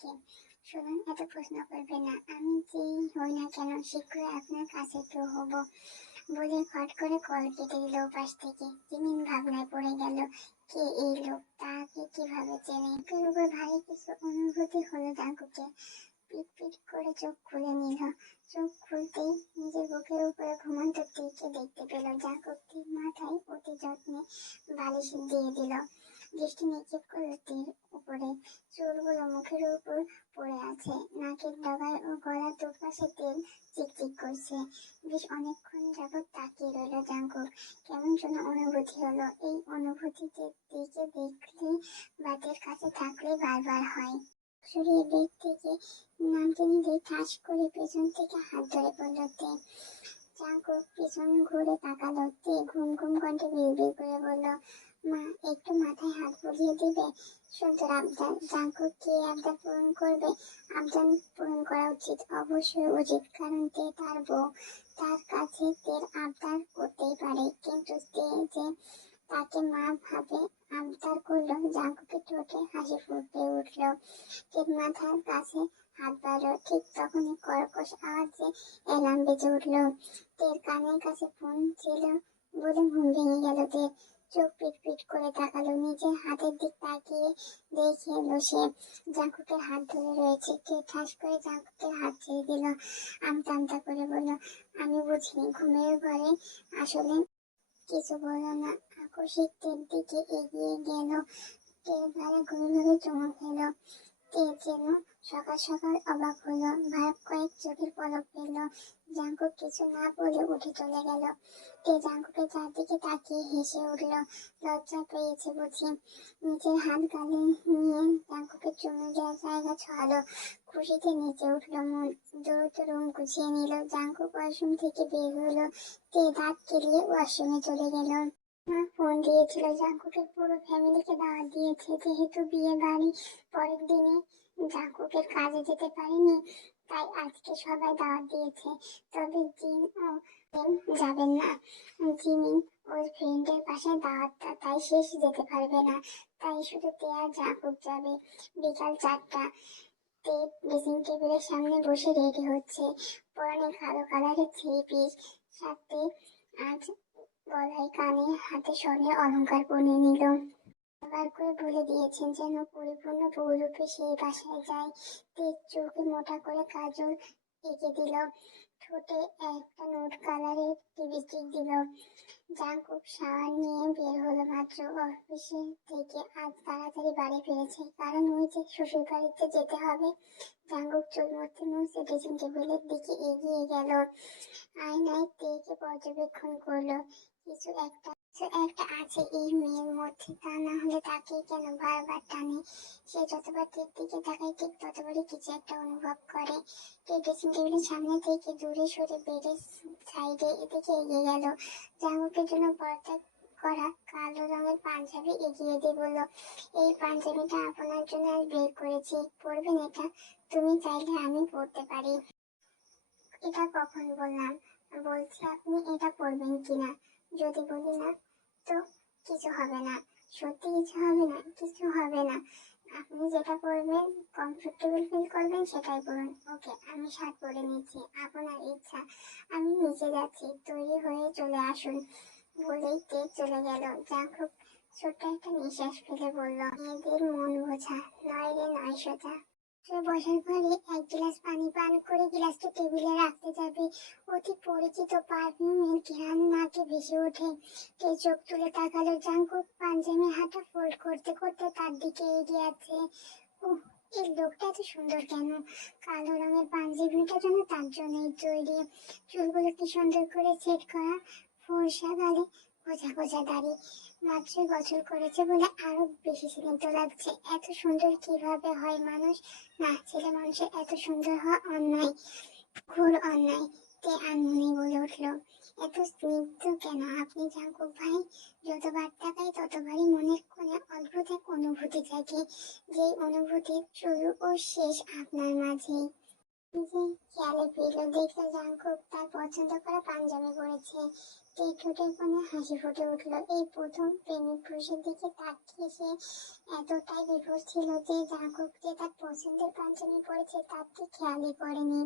কে? শুনুন, এত প্রশ্ন করবেন না। আমি যেই হই না কেন শীঘ্রই আপনার কাছে তো হব বলে খট করে কল কেটে দিল ওপাশ থেকে। জিমিন ভাবনায় পড়ে গেল, কে এই লোক, তাকে কিভাবে চেনে। বুকের উপর ভারী কিছু অনুভূতি হলো জাঙ্কুকে। পিট পিট করে চোখ খুলে নিল। চোখ খুলতেই নিজের বুকের উপরে ঘুমন্ত তীরকে দেখতে পেল। জাঙ্কুক তীর মাথায় অতি যত্নে বালিশ দিয়ে দিল। দৃষ্টি নিক্ষেপ করল তীর উপরে। চুলগুলো মুখের উপর পড়ে আছে, নাকের ডগায় ও গলার দুপাশে তেল চিকচিক করছে। বেশ অনেকক্ষণ যাবৎ তাকিয়ে রইল জাঙ্কুক। কেমন যেন অনুভূতি হলো। এই অনুভূতিতে দিকে দেখলে বাতের কাছে থাকলে বারবার হয়। সরিয়ে বেড থেকে নামতে নিলে ঠাস করে পেছন থেকে হাত ধরে পড়ল তে। জাঙ্কুক পিছন ঘুরে তাকালো। তে ঘুম ঘুম কণ্ঠে বিড়বিড় করে বলল, মা, একটু মাথায় হাত বুলিয়ে দিবে? সুন্দর আবদার। জাঙ্কুক কি আবদার পূরণ করবে? আবদার পূরণ করা উচিত, অবশ্যই উচিত, কারণ তে তার বউ। তার কাছে তের আবদার করতেই পারে। কিন্তু তে যে তাকে মা ভাবে আবদার করলো। জাঙ্কুকের ঠোঁটে হাসি ফুটে উঠল। তের মাথার কাছে হাত বাড়ল। ঠিক তখনই কর্কশ আওয়াজে অ্যালার্ম বেজে উঠল। তের কানের কাছে ফোন ছিল বলে ঘুম ভেঙে গেল তের। চোখ পিট পিট করে তাকালো। নিজের হাতের দিক তাকিয়ে দেখে সে জাঙ্কুকের হাত ধরে রয়েছে। তে ঠাস করে জাঙ্কুকের হাত ছেড়ে দিল। আমতা আমতা করে বলল, আমি বুঝিনি। ঘুমের ঘরে আসলে কিছু বলল না। আকস্মিক তের দিকে এগিয়ে গেল। তের গালে গভীরভাবে চুমু খেল। তে যেন সকাল সকাল অবাক হলো। ভাব কয়েক চোখের পলক ফেলল। জাঙ্কুক কিছু না বলে উঠে চলে গেল। তে জাঙ্কুকের চারদিকে তাকিয়ে হেসে উঠল। লজ্জা পেয়েছে বুঝি। নিজের হাত গালে নিয়ে জাঙ্কুকের চুমু দেওয়ার জায়গা ছোঁয়ালো। খুশিতে নেচে উঠল মন। দ্রুত রুম গুছিয়ে নিল। জাঙ্কুক ওয়াশরুম থেকে বের হলো। তে দাঁত কেলিয়ে ওয়াশরুমে চলে গেল। মা ফোন দিয়েছিল, জাঙ্কুকের পুরো ফ্যামিলিকে দাওয়াত দিয়েছে। যেহেতু বিয়ে বাড়ি পরের দিনে জাঙ্কুকের কাজে যেতে পারেনি, তাই আজকে সবাই দাওয়াত দিয়েছে। তবে জিন ও এম যাবেন না। জিমিন ওর ফ্রেন্ডের বাসায় দাওয়াতটা, তাই শেষ যেতে পারবে না। তাই শুধু তে আর জাঙ্কুক যাবে। বিকাল 4টা। তে ড্রেসিং টেবিলের সামনে বসে রেডি হচ্ছে। পরনে কালো কালারের থ্রি পিস, সাথে আজ গলায় কানে হাতে স্বর্ণের অলংকার পরে নিল। বার করে বলে দিয়েছেন যেন পরিপূর্ণ বউরূপে সেই বাসায় যায়। তেজ চোখে মোটা করে কাজল এঁকে দিল। ঠোঁটে একটা নোট কালারের লিপস্টিক দিল। জাঙ্কুক শাওয়ার নিয়ে বের হলো মাত্র। অফিসে থেকে আজ তাড়াতাড়ি বাড়ি ফিরেছে, কারণ ওই যে শ্বশুর বাড়িতে যেতে হবে। জাঙ্কুক চুল মুছতে মুছতে ড্রেসিং টেবিলের দিকে এগিয়ে গেল। আয়নায় তেকে পর্যবেক্ষণ করলো। কিছু একটা আছে এই মেয়ের মধ্যে, তা না হলে তাকে কেন বারবার টানে। সে যতবার তের দিকে তাকায় ঠিক ততবারই কিছু একটা অনুভব করে। তে ড্রেসিং টেবিলের সামনে থেকে দূরে সরে বেডের সাইডে এদিকে এগিয়ে গেল। জাঙ্কুকের জন্য পর্দা করা কালো রঙের পাঞ্জাবি এগিয়ে দিয়ে বলল, এই পাঞ্জাবিটা আপনার জন্য আজ বের করেছি, পরবেন এটা? তুমি চাইলে আমি পরতে পারি। এটা কখন বললাম? বলছি আপনি এটা পরবেন কিনা। যদি বলি না তো কিছু হবে না। সত্যি কিছু হবে না? কিছু হবে না। আপনি যেটা পরবেন, কমফোর্টেবল ফিল করবেন সেটাই পরুন। ওকে, আমি শার্ট পরে নিচ্ছি, আপনার ইচ্ছা। আমি নিচে যাচ্ছি, তৈরি হয়ে চলে আসুন। বলেই তেজ চলে গেল। জাঙ্কুক ছোট্ট একটা নিঃশ্বাস ফেলে বলল, মেয়েদের মন বোঝা নয় রে নয় সোজা। সে বসার ঘরে এক গ্লাস পানি পান করে গ্লাসটা টেবিলে রাখতে যাবে, অতি পরিচিত পারফিউমের ঘ্রাণ নাকে ভেসে ওঠে। কে চোখ তুলে তাকালো। জাঙ্কুক পাঞ্জাবির হাঁটা ফোল্ড করতে করতে তার দিকে এগিয়ে আছে। উহ, এই লোকটা এত সুন্দর কেন? কালো রঙের পাঞ্জাবিটা যেন তার জন্যই তৈরি। চুলগুলো কি সুন্দর করে সেট করা, ফর্সা গালে গোছা গোছা দাড়ি। মাত্রই গোসল করেছে বলে আরো বেশি স্নিগ্ধ লাগছে। এত সুন্দর কিভাবে হয় মানুষ? না, ছেলে মানুষের এত সুন্দর হওয়া অন্যায়, ঘোর অন্যায়। তে আনমনেই বলে উঠল, এত স্নিগ্ধ কেন আপনি জাঙ্কুক ভাই? যতবার তাকাই ততবারই মনের কোণে অদ্ভুত এক অনুভূতি জাগে, যেই অনুভূতির শুরু ও শেষ আপনার মাঝেই। নিজে খেয়ালে ফিরলো, দেখলো জাংকুক তার পছন্দ করা পাঞ্জাবি পরেছে। তে ঠোঁটের কোণে হাসি ফুটে উঠলো। এই প্রথম প্রেমিক পুরুষের দিকে তাকিয়ে সে এতটাই বিভোর ছিল যে জাংকুক যে তার পছন্দের পাঞ্জাবি পরেছে তার ঠিক খেয়ালই করেনি।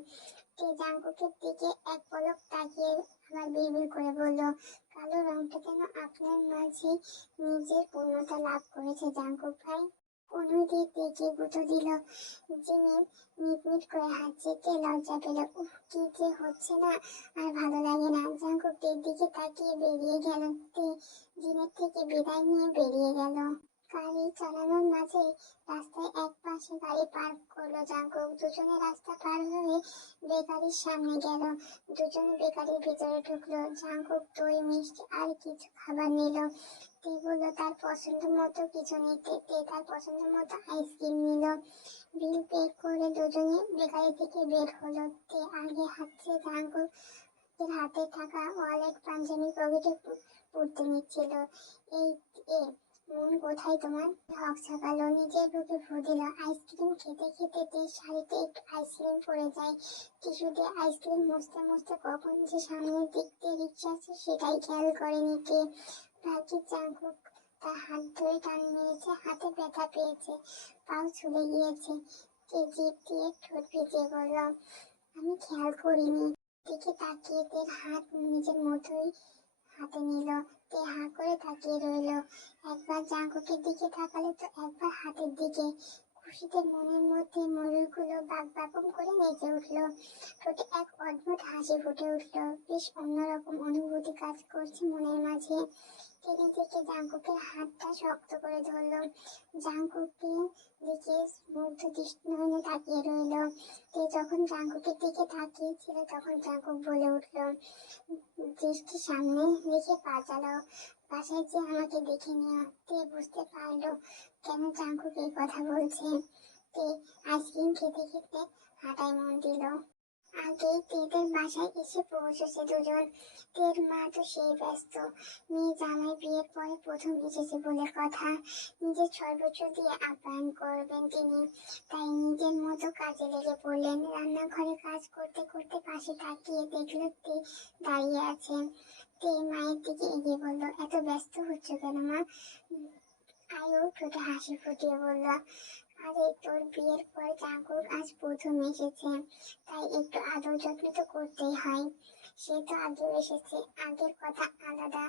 তে জাংকুকের দিকে এক পলক তাকিয়ে আবার বিড়বিড় করে বলল, কালো রংটা যেন আপনার মাঝে নিজের পূর্ণতা লাভ করেছে জাংকুক ভাই। কনুই দিয়ে তেকে গুঁতো দিল। জিমিন মিটমিট করে হাসছে। তে লজ্জা পেল। উফ, কি যে হচ্ছে না, আর ভালো লাগে না। জাংকুক তের দিকে তাকিয়ে বেরিয়ে গেল। তে জিনের থেকে বিদায় নিয়ে বেরিয়ে গেল। গাড়ি চালানোর মাঝে রাস্তায় এক পাশে গাড়ি পার্ক করলো জাংকুক। দুজনে রাস্তা পার হয়ে বেকারির সামনে গেল। দুজনে বেকারির ভিতরে ঢুকলো। জাংকুক দই মিষ্টি আর কিছু খাবার নিল। তে বললো তার পছন্দ মতো কিছু নিতে। তে তার পছন্দ মতো আইসক্রিম নিল। বিল পে করে দুজনে বেকারি থেকে বের হলো। তে আগে হাঁটছে, জাংকুক এর হাতে থাকা ওয়ালেট পাঞ্জাবি পকেটে পুরতে নিচ্ছিল। এই এ মন কোথায় তোমার? হক ছাকালো, নিজের বুকে ফু দিল। আইসক্রিম খেতে খেতে তে শাড়িতে একটু আইসক্রিম পড়ে যায়। টিস্যু দিয়ে আইসক্রিম মুছতে মুছতে কখন যে সামনের দিক দিয়ে রিক্সা আছে সেটাই খেয়াল করেনি কে। ভাগ্যে জাংকুক তার হাত ধরে টান মেরেছে, হাতে ব্যথা পেয়েছে, পাও ছুলে গিয়েছে। কে জিভ দিয়ে ঠোঁট ভিজিয়ে বলল, আমি খেয়াল করিনি। দিকে তাকিয়ে তের হাত নিজের মতোই হাতে নিল। তে হাঁ করে তাকিয়ে রইল। একবার জাংকুকের দিকে তাকালে তো একবার হাতের দিকে। খুশিতে মনের মধ্যে ময়ূরগুলো বাকবাকম করে নেচে উঠল। ঠোঁটে এক অদ্ভুত হাসি ফুটে উঠল। বেশ অন্যরকম অনুভূতি কাজ করছে মনের মাঝে। তে নিজেকে জাংকুকের হাতটা শক্ত করে ধরল। জাংকুকের দিকে মুগ্ধ দৃষ্টি নয়নে তাকিয়ে রইল। তে যখন জাংকুকের দিকে তাকিয়েছিল তখন জাংকুক বলে উঠল, দৃষ্টি সামনে রেখে পা চালাও, বাসায় যে আমাকে দেখে নিও। তে বুঝতে পারলো কেন জাংকুক এই কথা বলছে। তে আইসক্রিম খেতে খেতে হাঁটায় মন দিল। আগে তেদের বাসায় এসে পৌঁছেছে দুজন। তের মা তো সেই ব্যস্ত, মেয়ে জামাই বিয়ের পরে প্রথম এসেছে বলে কথা, নিজের সর্বোচ্চ দিয়ে আপ্যায়ন করবেন তিনি। তাই নিজের মতো কাজে লেগে পড়লেন। রান্নাঘরে কাজ করতে করতে পাশে তাকিয়ে দেখলো তে দাঁড়িয়ে আছে। তে মায়ের দিকে এগিয়ে বলল, এত ব্যস্ত হচ্ছ কেন মা? আয়ু ঠোঁটে হাসি ফুটিয়ে বলল, আরে তোর বিয়ের পর জাংকুক আজ প্রথম এসেছে, তাই একটু আদর যত্ন তো করতেই হয়। সে তো আগেও এসেছে, আগের কথা আলাদা।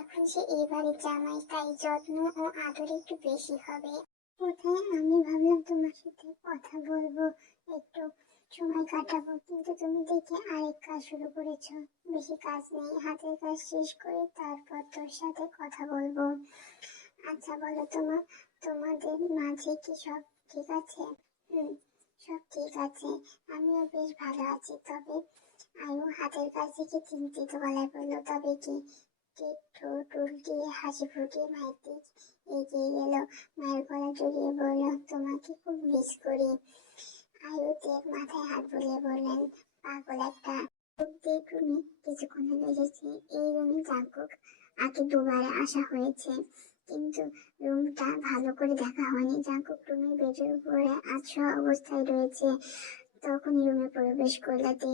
এখন সে এই বাড়ির জামাই, তাই যত্ন ও আদর একটু বেশি হবে। কোথায় আমি ভাবলাম তোমার সাথে কথা বলবো, একটু সময় কাটাবো, কিন্তু তুমি দেখে আরেক কাজ শুরু করেছো। বেশি কাজ নেই, হাতের কাজ শেষ করে তারপর তোর সাথে কথা বলবো। আচ্ছা বলো তোমাদের মাঝে কি সব ঠিক আছে? হুম, সব ঠিক আছে, আমিও বেশ ভালো আছি। তবে আয়ু হাতের কাছ থেকে চিন্তিত গলায় বলল, তবে কি? ঠোঁট উল্টিয়ে হাসি ফুটিয়ে মায়ের দিকে এগিয়ে গেল। মায়ের গলা জড়িয়ে বলল, তোমাকে খুব মিস করি। আয়ু তের মাথায় হাত বুলিয়ে বললেন, পাগল একটা। রুমে কিছুক্ষণ হলো এসেছে। এই রুমে জাগুক আগে দুবার আসা হয়েছে, কিন্তু রুমটা ভালো করে দেখা হয়নি। জাগুক রুমের বেডের উপরে আছো অবস্থায় রয়েছে, তখন রুমে প্রবেশ করলো তে।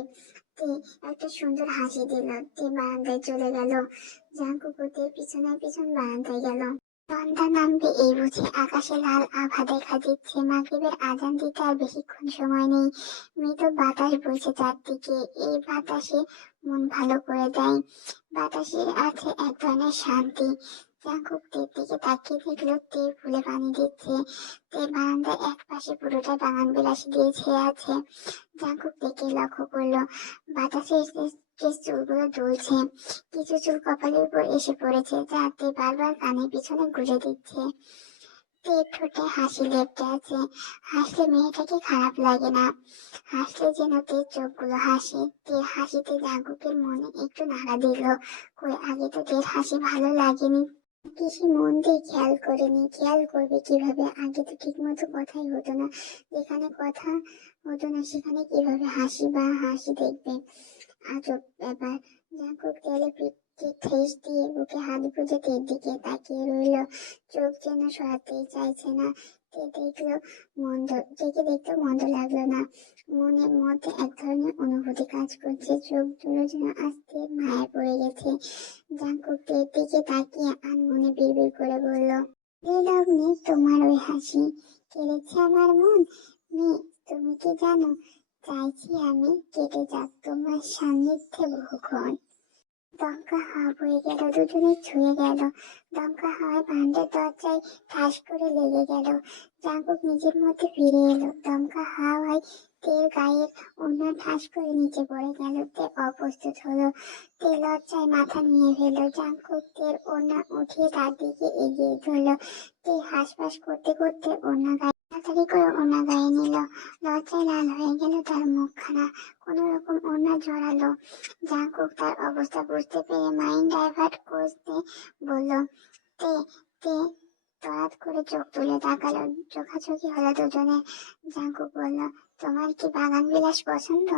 তে একটা সুন্দর হাসি দিল। তে বারান্দায় চলে গেল। জাগুক ওদের পিছনে পিছন বারান্দায় গেল। সন্ধ্যা নামবে এই বুঝে আকাশে লাল আভা দেখা দিচ্ছে। মাগরিবের আজান দিতে আর বেশিক্ষণ সময় নেই। মৃদু বাতাস বইছে চারদিকে। এই বাতাসে মন ভালো করে দেয়। বাতাসে আছে এক ধরনের শান্তি। জাংকুক তের দিকে তাকিয়ে দেখলো তে ফুলে পানি দিচ্ছে। তে বারান্দার এক পাশে পুরোটা বাগান বিলাসী দিয়ে ছেয়ে আছে। জাংকুক দেখে লক্ষ্য করলো বাতাসে চুলগুলো দুলছে। কিছু চুল কপালের উপর এসে পড়েছে, যা তে বারবার কানের পিছনে গুঁজে দিচ্ছে। তে ঠোঁটে হাসি লেপটে আছে। হাসলে মেয়েটাকে খারাপ লাগে না, হাসলে যেন তের চোখগুলো হাসে। তের হাসিতে জাগুকের মনে একটু নাড়া দিল। কই আগে তো তের হাসি ভালো লাগেনি, কিছু মন দিয়ে খেয়াল করেনি। খেয়াল করবে কিভাবে? আগে তো ঠিক মতো কথাই হতো না। যেখানে কথা হতো না সেখানে কিভাবে হাসি বা হাসি দেখবে? আজব ব্যাপার। জাগুক তেলে পিঠে ঠেস দিয়ে বুকে হাত গুজে তের দিকে তাকিয়ে রইল। চোখ যেন সরাতেই চাইছে না। তে দেখলো দেখতেও মন্দ লাগলো না। মনের মধ্যে এক ধরনের অনুভূতি কাজ করছে, চোখ দুটো যেন আস্তে মায়ায় পড়ে গেছে। জাঙ্কুক তের দিকে তাকিয়ে আনমনে বিড়বিড় করে বলল, এই লগ্নে তোমার ওই হাসি কেড়েছে আমার মন। মেয়ে, তুমি কি জানো, চাইছি আমি কেটে যাক তোমার সান্নিধ্যে বহুক্ষণ। দমকা হাওয়া বয়ে গেল, দুজনে ছুঁয়ে গেল। দমকা হাওয়ায় বারান্দার দরজায় ঠাস করে লেগে গেল। জাঙ্কুক নিজের মধ্যে ফিরে এলো। দমকা হাওয়ায় তের গায়ের ওড়না ঠাস করে নিচে পড়ে গেল। তে অপ্রস্তুত হলো। তে লজ্জায় মাথা নিয়ে ফেললো। জাঙ্কুক তের ওড়না উঠিয়ে তার দিকে এগিয়ে ধরলো। তে হাঁসফাঁস করতে করতে ওড়না গায়ে তাড়াতাড়ি করে ওড়না গায়ে নিল। লজ্জায় লাল হয়ে গেল তার মুখখানা। কোন রকম ওড়না জড়ালো। জাঙ্কুক তার অবস্থা বুঝতে পেরে মাইন্ড ডাইভার্ট করতে বলল, তে তে তড়াৎ করে চোখ তুলে তাকালো। চোখাচোখি হলো দুজনে। জাঙ্কুক বলল, তোমার কি বাগান বিলাস পছন্দ?